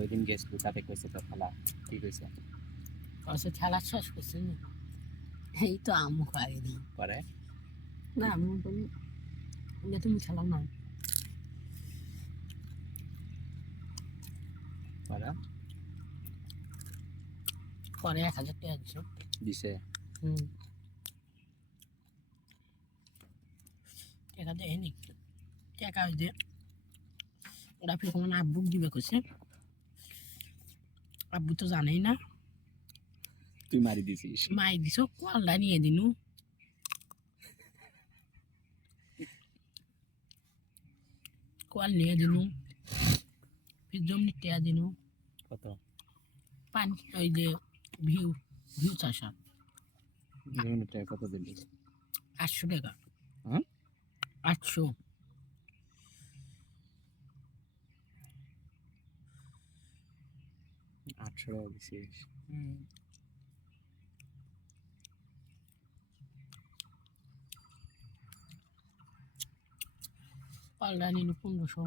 ওই দিন গেছিল তাতে কইছে তো খেলা কি কইছে খেলা শেষ করছে না এই তো আমু খাই দিই পরে না আমি তুমি খেলাও না পরে পরে 1000 টাকা দিছে টাকা দেয়নি টাকা ওই যে ওরা ফির কোনো আব্বু দিবে কইছে আব্বু তো জানেই না তুই মারি দিছিস মাই দিছ কলটা নিয়ে দিনু কল নিয়ে দিনু ফির জমনি টেয়া দিনু কত পানি ওই যে ভিউ চাষা কত দিলি 800 টাকা হ্যাঁ 800 800 টাকা দিছিস কলটা নিল 1500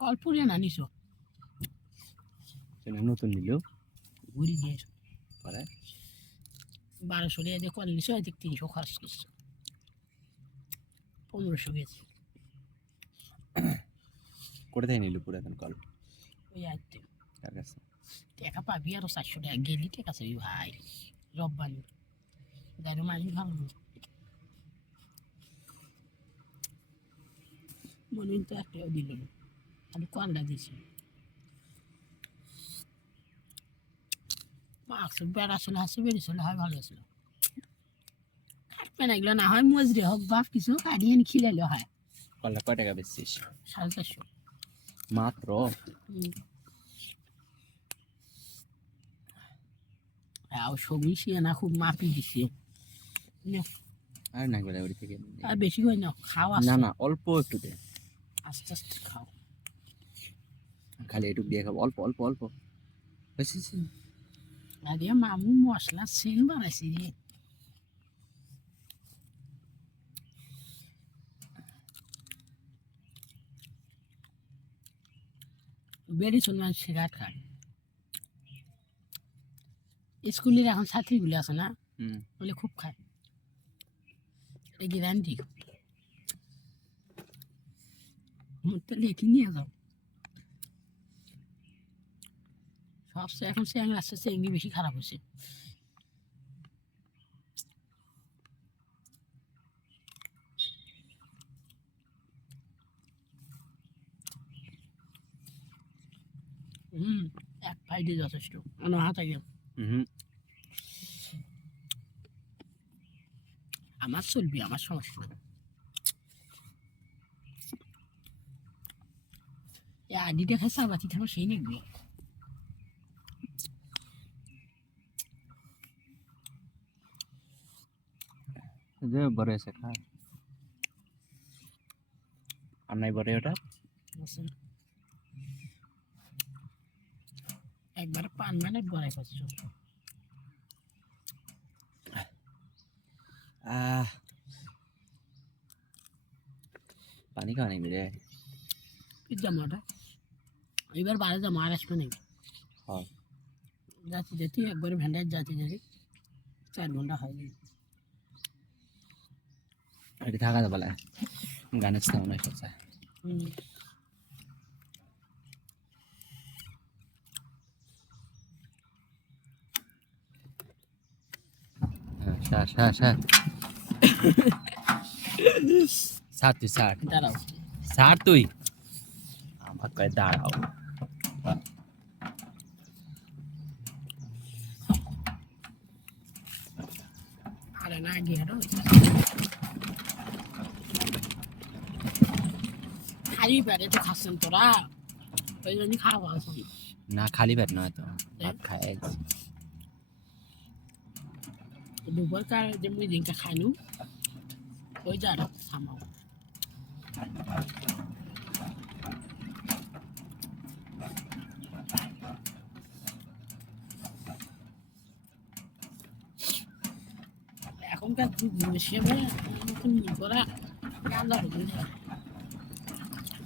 কল পুড়িয়ে না নিছ নতুন নিল ঘুরি দিয়ে পরে 1200 টাকা দিয়ে কল নিছ এদিক 300 খরচ করছে 1500 গেছে করে দেয় নিল পুরাতন কল ওই আইতে কার কাছে টাকা পাবি আরো 400 টাকা গেলি টাকা চাবি ভাই রব্বানি গাড়ি মারি ভালো মনে তো একটাও দিল না খালি কলটা দিছে মাছ বেড়া ছিল হাসি বেরিয়েছিল হয় ভালো ছিল কাটবে না এগুলো না হয় মজুরি হোক বাপ কিছু কাটিয়ে এনে খিলাইলে হয় কলটা কয় টাকা বেচছিস 450 মাত্র সবই সে না খুব মাপি দিছে আর না করে ওই থেকে আর বেশি হয় না খাওয়া না না অল্প একটু দে আস্তে আস্তে খাও খালি একটু দিয়ে খাবো অল্প অল্প অল্প বুঝছিস আরে মামু মশলা সেন বানাইছি রে বেরিয়েছ না সিগারেট খায় স্কুলের এখন ছাত্রীগুলি আছে না বলে খুব খায় এই গ্যারান্টি তো লিখে নিয়ে যাও সবচেয়ে এখন চ্যাংড়া আসছে চ্যাংড়ি বেশি খারাপ হচ্ছে এক ফাইটে যথেষ্ট আমার হাতে গেল আমার চলবি আমার সমস্যা নেই আডিটা খাই সাবাতি থাকো সেই নেই যে বড় আছে খায় আর নাই বড় ওটা একবার পান মানে বড়াই করছো পানি খাওয়া নেই রে জামাটা এবার বারে জামা আর আসবে নাকি হয় যাচ্ছি যেতে একবারে ভ্যান্ডার যাচ্ছি যেতে 4 ঘন্টা হয় এটি থাকা যাবে না গানের সাউন্ড হচ্ছে সার তুই সার দাঁড়াও সার তুই আমার কয়ে দাঁড়াও আরে না গিয়ে খালি পেটে তো খাচ্ছেন তোরা ওই জন্য খাওয়া না খালি পেট নয় তো ভাত খায় দুপুরকার যে মুই দিনটা খাইনু ওই যারা থামাও এখনকার সেভাবে তুমি করা গাঁজা হতো